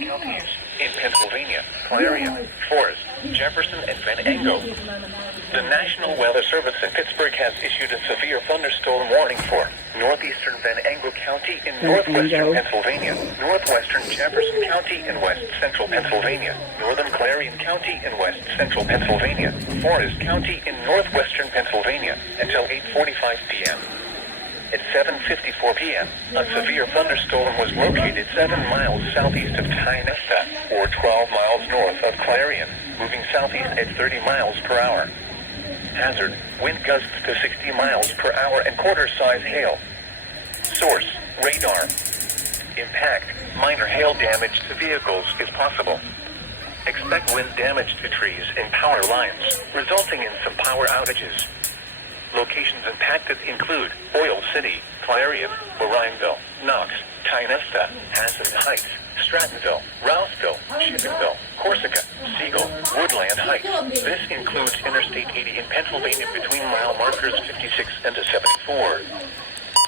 counties. In Pennsylvania, Clarion, Forest, Jefferson, and Venango. The National Weather Service in Pittsburgh has issued a severe thunderstorm warning for northeastern Venango County in northwestern Pennsylvania, northwestern Jefferson County in west central Pennsylvania, northern Clarion County in west central Pennsylvania, Forest County in northwestern Pennsylvania until 8:45 p.m. At 7:54 p.m., a severe thunderstorm was located 7 miles southeast of Tynesta, or 12 miles north of Clarion, moving southeast at 30 miles per hour. Hazard, wind gusts to 60 miles per hour and quarter-size hail. Source, radar. Impact, minor hail damage to vehicles is possible. Expect wind damage to trees and power lines, resulting in some power outages. Locations impacted include Oil City, Clarion, Orionville, Knox, Tynesta, Hassan Heights, Strattonville, Routhville, Shippingville, Corsica, Siegel, Woodland Heights. This includes Interstate 80 in Pennsylvania between mile markers 56 and 74.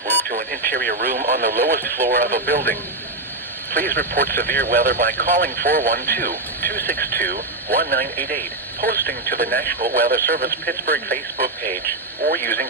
Move to an interior room on the lowest floor of a building. Please report severe weather by calling 412-262-1988, posting to the National Weather Service Pittsburgh Facebook page, or using